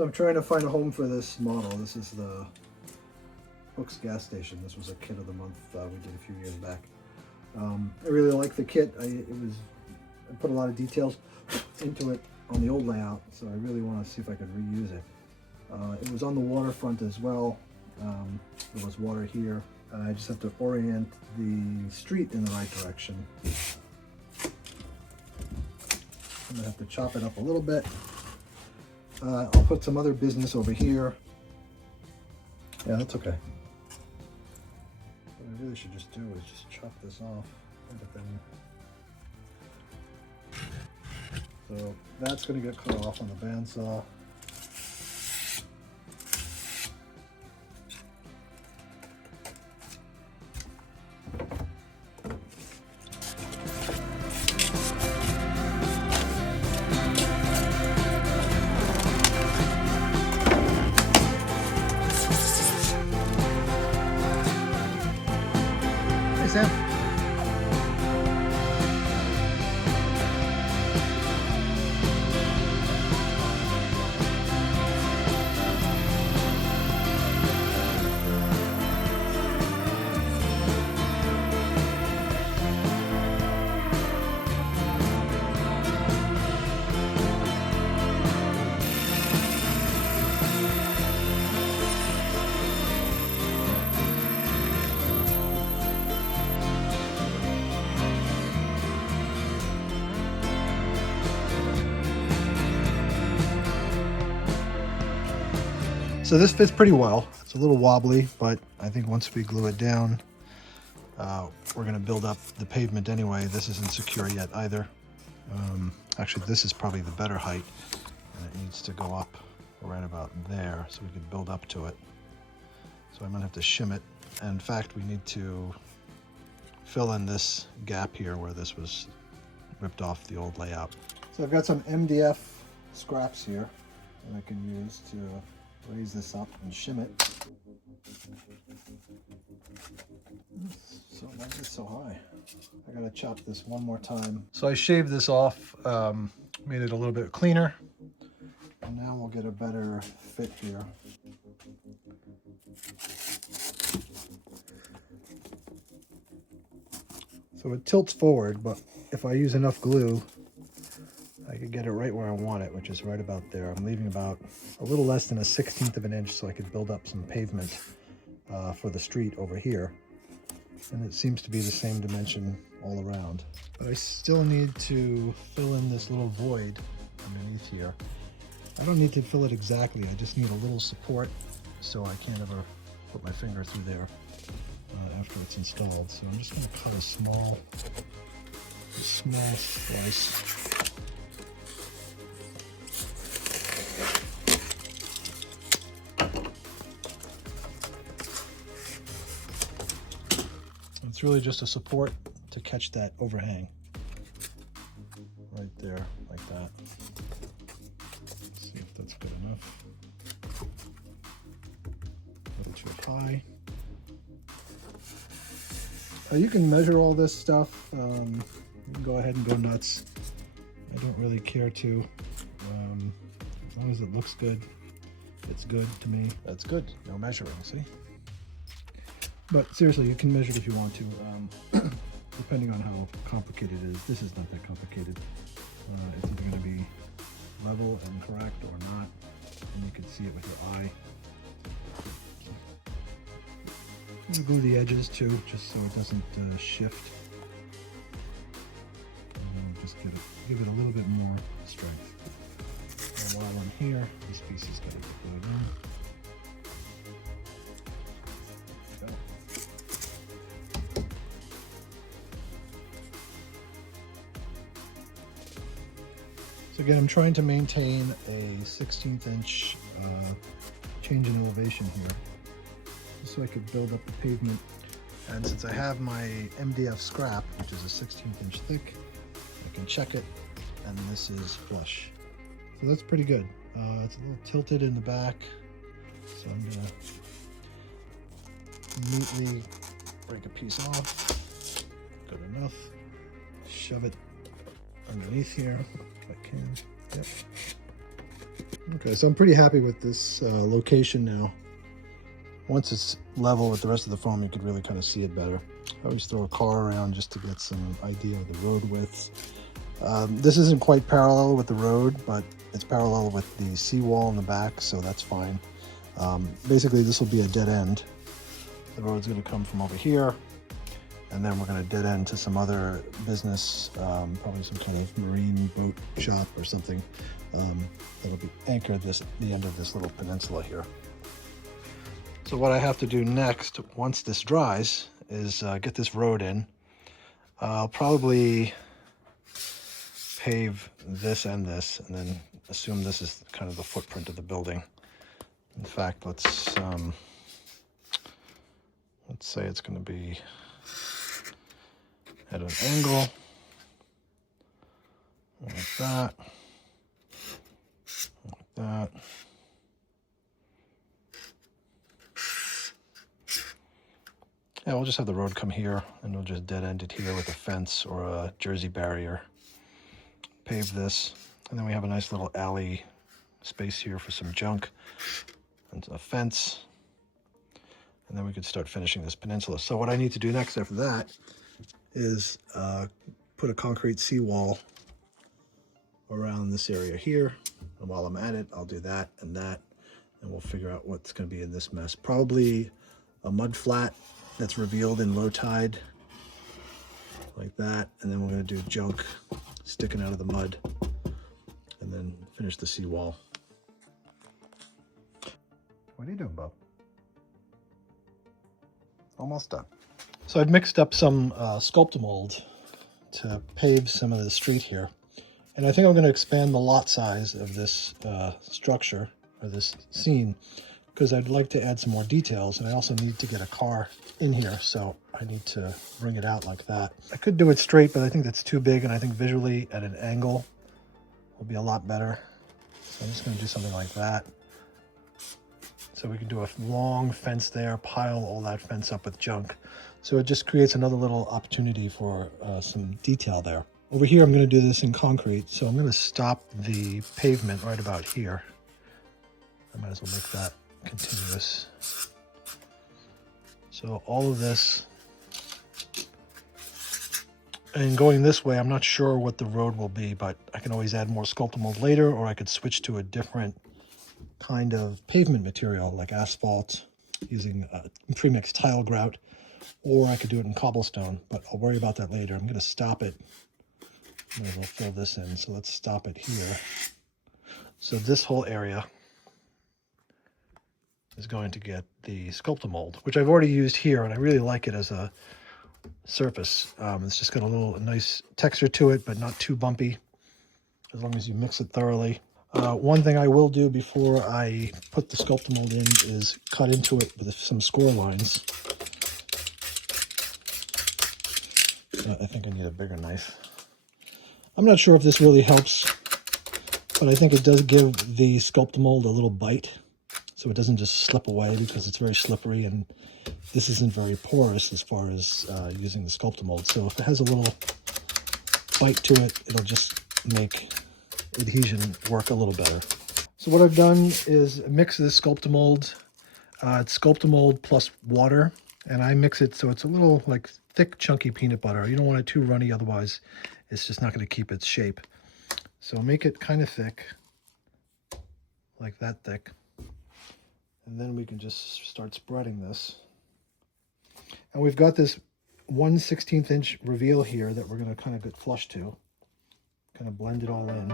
So I'm trying to find a home for this model. This is the Hook's gas station. This was a kit of the month we did a few years back. I really like the kit. I put a lot of details into it on the old layout, so I really want to see if I could reuse it. It was on the waterfront as well. There was water here. I just have to orient the street in the right direction. I'm gonna have to chop it up a little bit. I'll put some other business over here. Yeah, that's okay. What I really should just do is just chop this off. So that's going to get cut off on the bandsaw. Hey, Sam. So this fits pretty well. It's a little wobbly, but I think once we glue it down, we're going to build up the pavement anyway. This isn't secure yet either. Actually, this is probably the better height, and it needs to go up right about there so we can build up to it. So I'm going to have to shim it. And in fact, we need to fill in this gap here where this was ripped off the old layout. So I've got some MDF scraps here that I can use to raise this up and shim it. So why is it so high? I gotta chop this one more time. So I shaved this off, made it a little bit cleaner, and now we'll get a better fit here. So it tilts forward, but if I use enough glue, I could get it right where I want it, which is right about there. I'm leaving about a little less than a 1/16 of an inch so I could build up some pavement for the street over here. And it seems to be the same dimension all around. But I still need to fill in this little void underneath here. I don't need to fill it exactly. I just need a little support so I can't ever put my finger through there after it's installed. So I'm just going to cut a small slice. It's really just a support to catch that overhang right there, like that. Let's see if that's good enough. Not too high. You can measure all this stuff. You can go ahead and go nuts. I don't really care to. As long as it looks good, it's good to me. That's good. No measuring, see? But seriously, you can measure it if you want to, depending on how complicated it is. This is not that complicated. It's either going to be level and correct or not, and you can see it with your eye. I'm going to glue the edges too, just so it doesn't shift. And just give it a little bit more strength. And while I'm here, this piece has got to get glued in. So again, I'm trying to maintain a 1/16 inch change in elevation here, just so I could build up the pavement. And since I have my MDF scrap, which is a 1/16 inch thick, I can check it, and this is flush. So that's pretty good. It's a little tilted in the back, so I'm gonna neatly break a piece off. Good enough. Shove it underneath here if I can. Yep. Okay, so I'm pretty happy with this location now. Once it's level with the rest of the foam, you could really kind of see it better. I always throw a car around just to get some idea of the road width. This isn't quite parallel with the road, but it's parallel with the seawall in the back, so that's fine. Basically, this will be a dead end. The road's going to come from over here, and then we're going to dead end to some other business, probably some kind of marine boat shop or something. That'll be anchored the end of this little peninsula here. So what I have to do next, once this dries, is get this road in. I'll probably pave this and this, and then assume this is kind of the footprint of the building. In fact, let's say it's going to be at an angle like that, like that. Yeah, we'll just have the road come here, and we'll just dead end it here with a fence or a Jersey barrier. Pave this, and then we have a nice little alley space here for some junk and a fence, and then we could start finishing this peninsula. So what I need to do next after that is put a concrete seawall around this area here, and while I'm at it, I'll do that, and we'll figure out what's going to be in this mess. Probably a mud flat that's revealed in low tide, like that, and then we're going to do junk sticking out of the mud, and then finish the seawall. What are you doing, Bob? Almost done. So I've mixed up some Sculptamold to pave some of the street here, and I think I'm going to expand the lot size of this structure, or this scene, because I'd like to add some more details, and I also need to get a car in here, so I need to bring it out like that. I could do it straight, but I think that's too big, and I think visually at an angle will be a lot better. So I'm just going to do something like that. So we can do a long fence there, pile all that fence up with junk. So it just creates another little opportunity for some detail there. Over here, I'm going to do this in concrete, so I'm going to stop the pavement right about here. I might as well make that continuous. So all of this, and going this way, I'm not sure what the road will be, but I can always add more Sculptamold later, or I could switch to a different kind of pavement material like asphalt using pre-mixed tile grout, or I could do it in cobblestone, but I'll worry about that later. I'm going to stop it. Might as well fill this in, so let's stop it here. So this whole area is going to get the Sculptamold, which I've already used here, and I really like it as a surface. It's just got a nice texture to it, but not too bumpy, as long as you mix it thoroughly. One thing I will do before I put the Sculptamold in is cut into it with some score lines. I think I need a bigger knife. I'm not sure if this really helps, but I think it does give the Sculptamold a little bite, so it doesn't just slip away, because it's very slippery, and this isn't very porous as far as using the Sculptamold. So if it has a little bite to it, it'll just make adhesion work a little better. So what I've done is mix this Sculptamold. It's Sculptamold plus water, and I mix it so it's a little like thick, chunky peanut butter. You don't want it too runny, otherwise it's just not going to keep its shape. So make it kind of thick, like that thick, and then we can just start spreading this. And we've got this 1/16 inch reveal here that we're going to kind of get flush to, kind of blend it all in.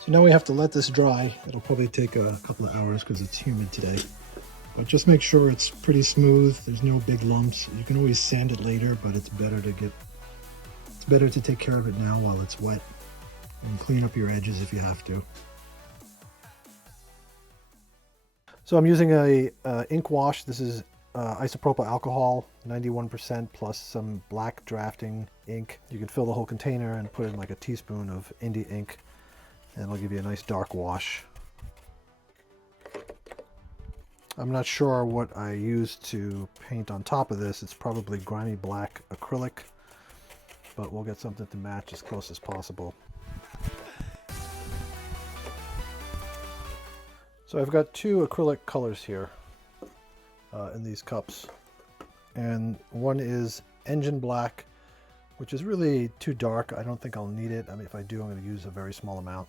So now we have to let this dry. It'll probably take a couple of hours because it's humid today. But just make sure it's pretty smooth. There's no big lumps. You can always sand it later, but it's better to take care of it now while it's wet, and clean up your edges if you have to. So I'm using a ink wash. This is isopropyl alcohol, 91% plus some black drafting ink. You can fill the whole container and put in like a teaspoon of Indie ink, and it'll give you a nice dark wash. I'm not sure what I used to paint on top of this. It's probably grimy black acrylic, but we'll get something to match as close as possible. So I've got two acrylic colors here in these cups, and one is engine black, which is really too dark. I don't think I'll need it. I mean, if I do, I'm going to use a very small amount.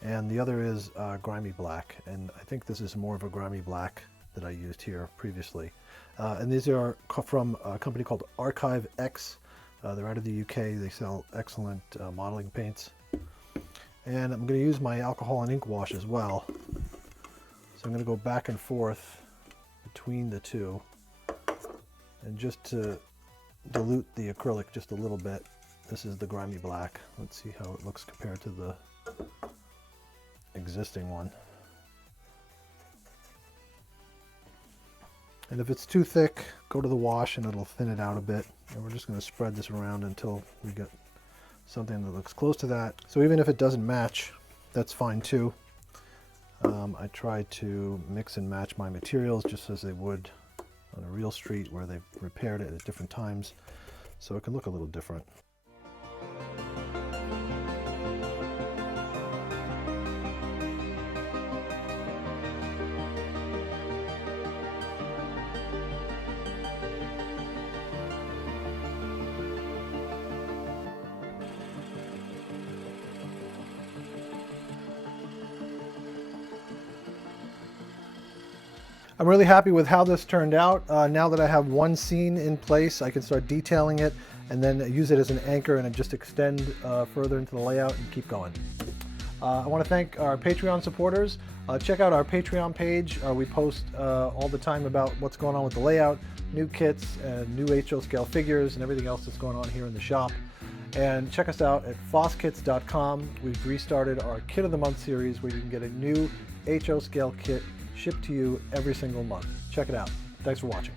And the other is grimy black, and I think this is more of a grimy black that I used here previously. And these are from a company called Archive X. They're out of the UK. They sell excellent modeling paints. And I'm going to use my alcohol and ink wash as well. So I'm going to go back and forth between the two, and just to dilute the acrylic just a little bit. This is the grimy black. Let's see how it looks compared to the existing one. And if it's too thick, go to the wash and it'll thin it out a bit. And we're just going to spread this around until we get something that looks close to that. So even if it doesn't match, that's fine too. I try to mix and match my materials just as they would on a real street where they've repaired it at different times, so it can look a little different. I'm really happy with how this turned out. Now that I have one scene in place, I can start detailing it and then use it as an anchor and just extend further into the layout and keep going. I want to thank our Patreon supporters. Check out our Patreon page. We post all the time about what's going on with the layout, new kits, and new HO scale figures, and everything else that's going on here in the shop. And check us out at fosskits.com. We've restarted our Kit of the Month series where you can get a new HO scale kit shipped to you every single month. Check it out. Thanks for watching.